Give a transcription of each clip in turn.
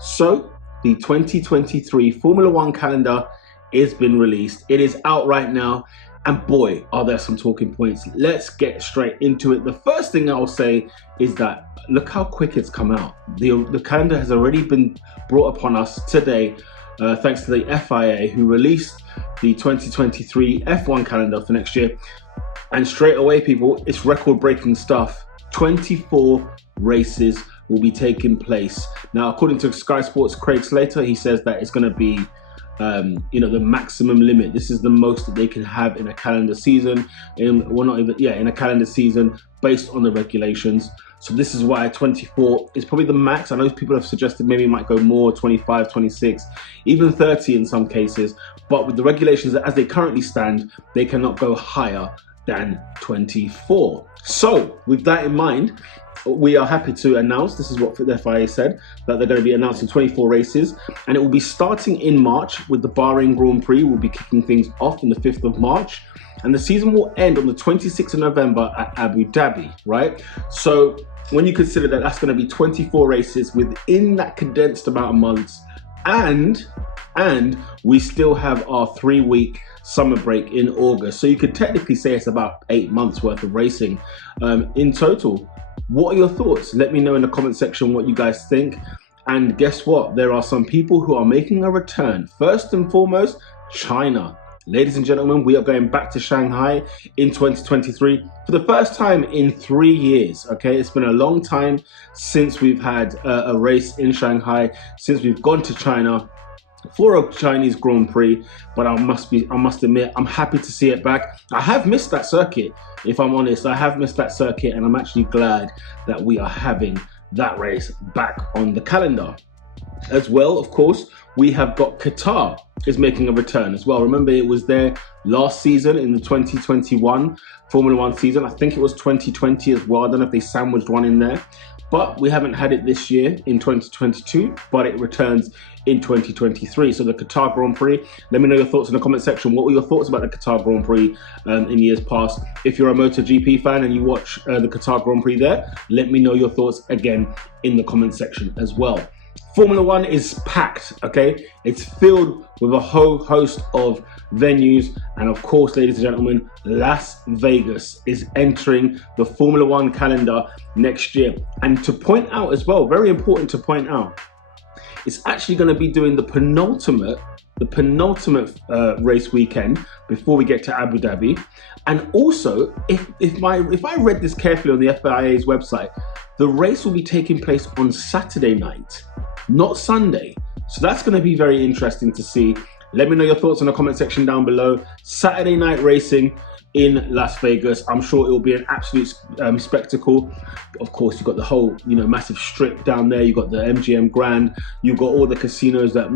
So the 2023 Formula One calendar has been released. It is out right now. And boy, are there some talking points. Let's get straight into it. The first thing I'll say is that look how quick it's come out. The calendar has already been brought upon us today, thanks to the FIA, who released the 2023 F1 calendar for next year. And straight away, people, it's record-breaking stuff. 24 races will be taking place. Now, according to Sky Sports' Craig Slater, he says that it's going to be the maximum limit. This is the most that they can have in a calendar season, in a calendar season based on the regulations. So this is why 24 is probably the max. I know people have suggested maybe it might go more, 25, 26, even 30 in some cases. But with the regulations as they currently stand, they cannot go higher than 24. So with that in mind, we are happy to announce, this is what the FIA said, that they're going to be announcing 24 races, and it will be starting in March with the Bahrain Grand Prix. Will be kicking things off on the 5th of March, and the season will end on the 26th of November at Abu Dhabi, right? So when you consider that that's going to be 24 races within that condensed amount of months, and we still have our 3-week summer break in August. So you could technically say it's about 8 months worth of racing in total. What are your thoughts? Let me know in the comment section what you guys think. And guess what? There are some people who are making a return. First and foremost, China. Ladies and gentlemen, we are going back to Shanghai in 2023 for the first time in 3 years, okay? It's been a long time since we've had a race in Shanghai, since we've gone to China for a Chinese Grand Prix, but I must admit, I'm happy to see it back. I have missed that circuit, if I'm honest. I have missed that circuit, and I'm actually glad that we are having that race back on the calendar. As well, of course, we have got Qatar is making a return as well. Remember, it was there last season in the 2021 Formula One season. I think it was 2020 as well. I don't know if they sandwiched one in there, but we haven't had it this year in 2022, but it returns in 2023. So the Qatar Grand Prix, let me know your thoughts in the comment section. What were your thoughts about the Qatar Grand Prix in years past? If you're a MotoGP fan and you watch the Qatar Grand Prix there, let me know your thoughts again in the comment section as well. Formula One is packed, okay? It's filled with a whole host of venues. And of course, ladies and gentlemen, Las Vegas is entering the Formula One calendar next year. And to point out as well, very important to point out, it's actually going to be doing the penultimate race weekend before we get to Abu Dhabi. And also, if I read this carefully on the FIA's website, the race will be taking place on Saturday night, not Sunday. So that's going to be very interesting to see. Let me know your thoughts in the comment section down below. Saturday night racing in Las Vegas. I'm sure it will be an absolute spectacle. Of course, you've got the whole, massive strip down there. You've got the MGM Grand. You've got all the casinos that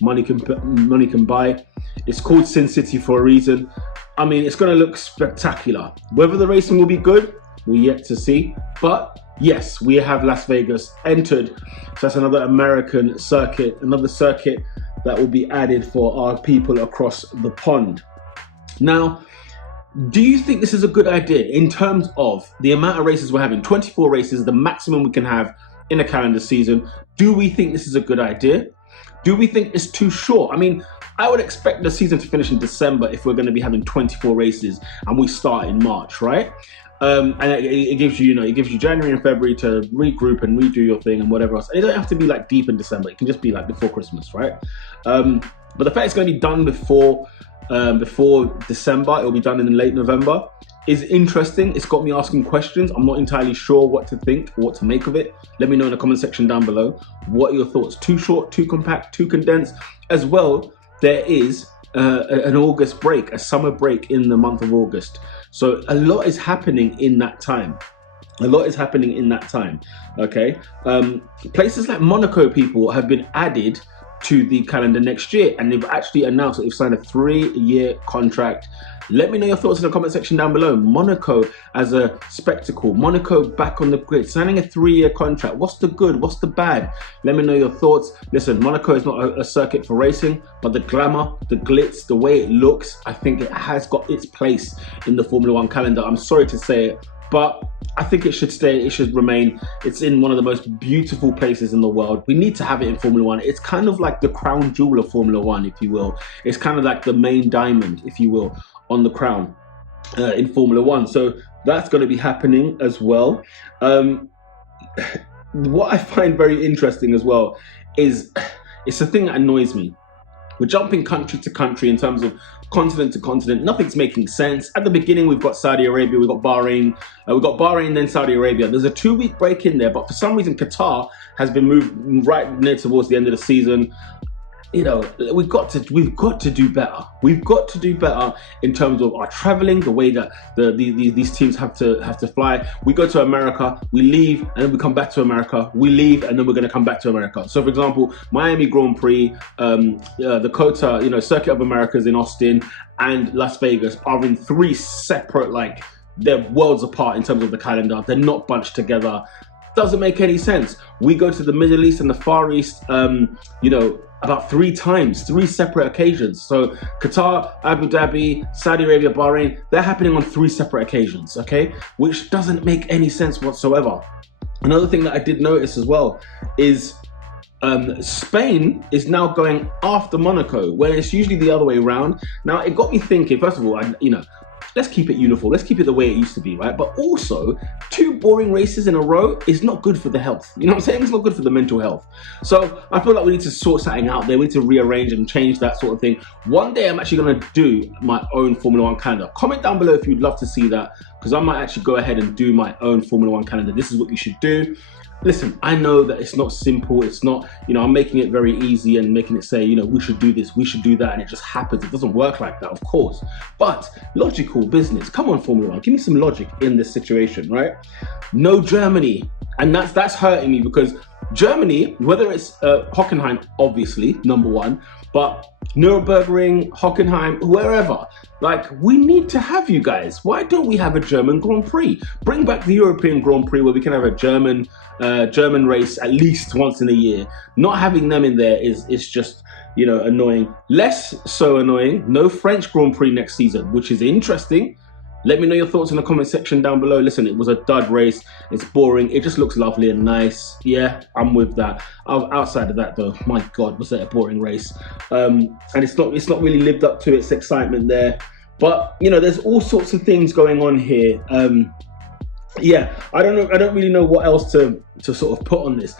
money can buy. It's called Sin City for a reason. I mean, it's going to look spectacular. Whether the racing will be good, we're yet to see. But yes, we have Las Vegas entered. So that's another American circuit, another circuit that will be added for our people across the pond. Now, do you think this is a good idea in terms of the amount of races we're having? 24 races, the maximum we can have in a calendar season. Do we think this is a good idea? Do we think it's too short? I mean, I would expect the season to finish in December if we're going to be having 24 races and we start in March, right? And it gives you, it gives you January and February to regroup and redo your thing and whatever else. And it don't have to be like deep in December. It can just be like before Christmas, right? But the fact it's going to be done before December, it'll be done in late November, is interesting. It's got me asking questions. I'm not entirely sure what to think, what to make of it. Let me know in the comment section down below. What are your thoughts? Too short, too compact, too condensed? As well, there is an August break, a summer break in the month of August. So a lot is happening in that time. Okay? Places like Monaco, people, have been added to the calendar next year, and they've actually announced that they've signed a 3-year contract. Let me know your thoughts in the comment section down below. Monaco as a spectacle, Monaco back on the grid, signing a 3-year contract. What's the good? What's the bad? Let me know your thoughts. Listen, Monaco is not a circuit for racing, but the glamour, the glitz, the way it looks, I think it has got its place in the Formula One calendar. I'm sorry to say it, but I think it should stay, it should remain. It's in one of the most beautiful places in the world. We need to have it in Formula One. It's kind of like the crown jewel of Formula One, if you will. It's kind of like the main diamond, if you will, on the crown in Formula One. So that's going to be happening as well. What I find very interesting as well is it's a thing that annoys me. We're jumping country to country in terms of continent to continent. Nothing's making sense. At the beginning, we've got Saudi Arabia, we've got Bahrain, then Saudi Arabia. There's a 2-week break in there, but for some reason, Qatar has been moved right near towards the end of the season. You know, we've got to do better. We've got to do better in terms of our traveling, the way that these teams have to fly. We go to America, we leave, and then we come back to America. We leave, and then we're going to come back to America. So, for example, Miami Grand Prix, the COTA, Circuit of Americas in Austin, and Las Vegas are in 3 separate, like, they're worlds apart in terms of the calendar. They're not bunched together. Doesn't make any sense. We go to the Middle East and the Far East, about 3 times, 3 separate occasions. So Qatar, Abu Dhabi, Saudi Arabia, Bahrain, they're happening on 3 separate occasions, okay? Which doesn't make any sense whatsoever. Another thing that I did notice as well is Spain is now going after Monaco, when it's usually the other way around. Now, it got me thinking, first of all, let's keep it uniform. Let's keep it the way it used to be, right? But also, 2 boring races in a row is not good for the health. You know what I'm saying? It's not good for the mental health. So I feel like we need to sort something out there. We need to rearrange and change that sort of thing. One day, I'm actually going to do my own Formula One calendar. Comment down below if you'd love to see that, because I might actually go ahead and do my own Formula One calendar. This is what you should do. Listen, I know that it's not simple. It's not, I'm making it very easy and making it say, we should do this, we should do that, and it just happens. It doesn't work like that, of course. But logical business. Come on, Formula One. Give me some logic in this situation, right? No Germany. And that's hurting me, because Germany, whether it's Hockenheim, obviously, number 1, but Nürburgring, Hockenheim, wherever, like, we need to have you guys. Why don't we have a German Grand Prix? Bring back the European Grand Prix, where we can have a German race at least once in a year. Not having them in there is just, annoying. Less so annoying, no French Grand Prix next season, which is interesting. Let me know your thoughts in the comment section down below. Listen, it was a dud race. It's boring. It just looks lovely and nice. Yeah, I'm with that. Outside of that, though, my God, was that a boring race? And it's not really lived up to its excitement there. But there's all sorts of things going on here. Yeah, I don't know. I don't really know what else to sort of put on this.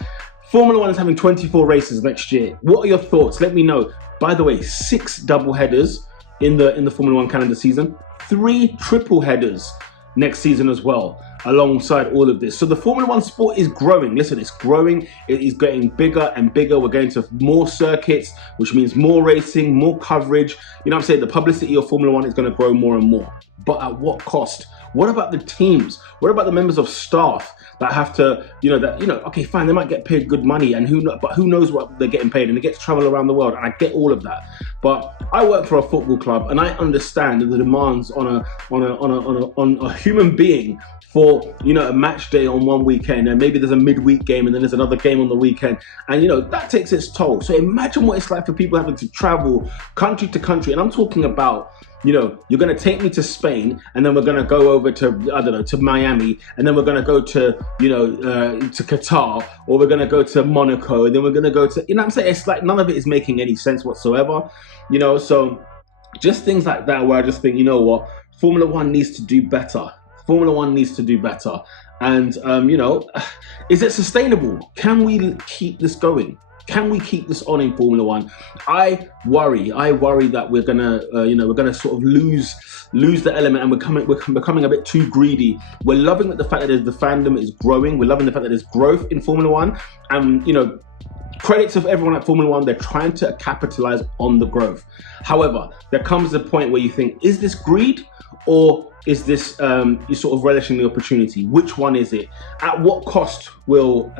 Formula One is having 24 races next year. What are your thoughts? Let me know. By the way, 6 double headers in the Formula One calendar season. 3 triple headers next season as well, alongside all of this. So the Formula One sport is growing. Listen, it's growing. It is getting bigger and bigger. We're going to more circuits, which means more racing, more coverage. I'm saying? The publicity of Formula One is going to grow more and more. But at what cost? What about the teams? What about the members of staff that have to, okay, fine, they might get paid good money, and who knows what they're getting paid, and they get to travel around the world, and I get all of that. But I work for a football club, and I understand the demands on a human being for a match day on one weekend, and maybe there's a midweek game, and then there's another game on the weekend, and that takes its toll. So imagine what it's like for people having to travel country to country, and I'm talking about, you're going to take me to Spain, and then we're going to go over to, I don't know, to Miami, and then we're going to go to, to Qatar, or we're going to go to Monaco, and then we're going to go to, what I'm saying? It's like none of it is making any sense whatsoever, so just things like that, where I just think, what, Formula One needs to do better. Formula One needs to do better. And, is it sustainable? Can we keep this going? Can we keep this on in Formula One? I worry that we're gonna sort of lose the element, and we're becoming a bit too greedy. We're loving the fact that the fandom is growing. We're loving the fact that there's growth in Formula One, and credit to everyone at Formula One. They're trying to capitalize on the growth. However, there comes a point where you think, is this greed, or is this you sort of relishing the opportunity? Which one is it? At what cost will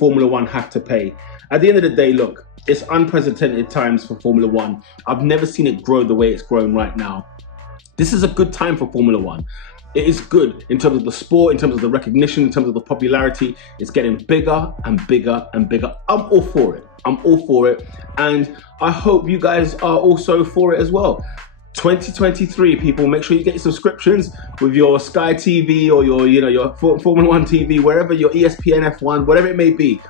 Formula One have to pay? At the end of the day, look, it's unprecedented times for Formula One. I've never seen it grow the way it's grown right now. This is a good time for Formula One. It is good in terms of the sport, in terms of the recognition, in terms of the popularity. It's getting bigger and bigger and bigger. I'm all for it. I'm all for it. And I hope you guys are also for it as well. 2023, people, make sure you get your subscriptions with your Sky TV or your Formula One TV, wherever, your ESPN F1, whatever it may be.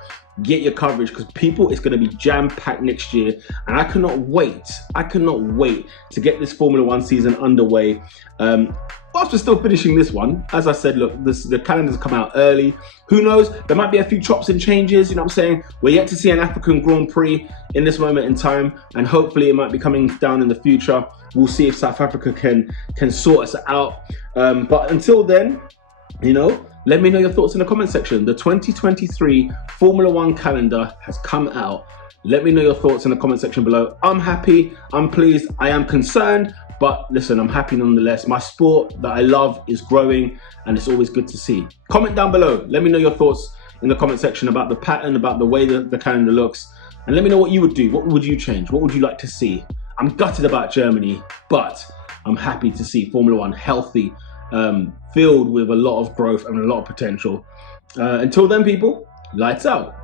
Get your coverage, because people, it's going to be jam-packed next year, and I cannot wait to get this Formula One season underway. Whilst we're still finishing this one, as I said, look, the calendar's come out early. Who knows? There might be a few chops and changes, you know what I'm saying? We're yet to see an African Grand Prix in this moment in time, and hopefully it might be coming down in the future. We'll see if South Africa can sort us out. But until then, you know, let me know your thoughts in the comment section. The 2023 Formula One calendar has come out. Let me know your thoughts in the comment section below. I'm happy, I'm pleased, I am concerned, but listen, I'm happy nonetheless. My sport that I love is growing, and it's always good to see. Comment down below. Let me know your thoughts in the comment section about the pattern, about the way the calendar looks, and let me know what you would do. What would you change? What would you like to see? I'm gutted about Germany, but I'm happy to see Formula One healthy, filled with a lot of growth and a lot of potential. Until then, people, lights out.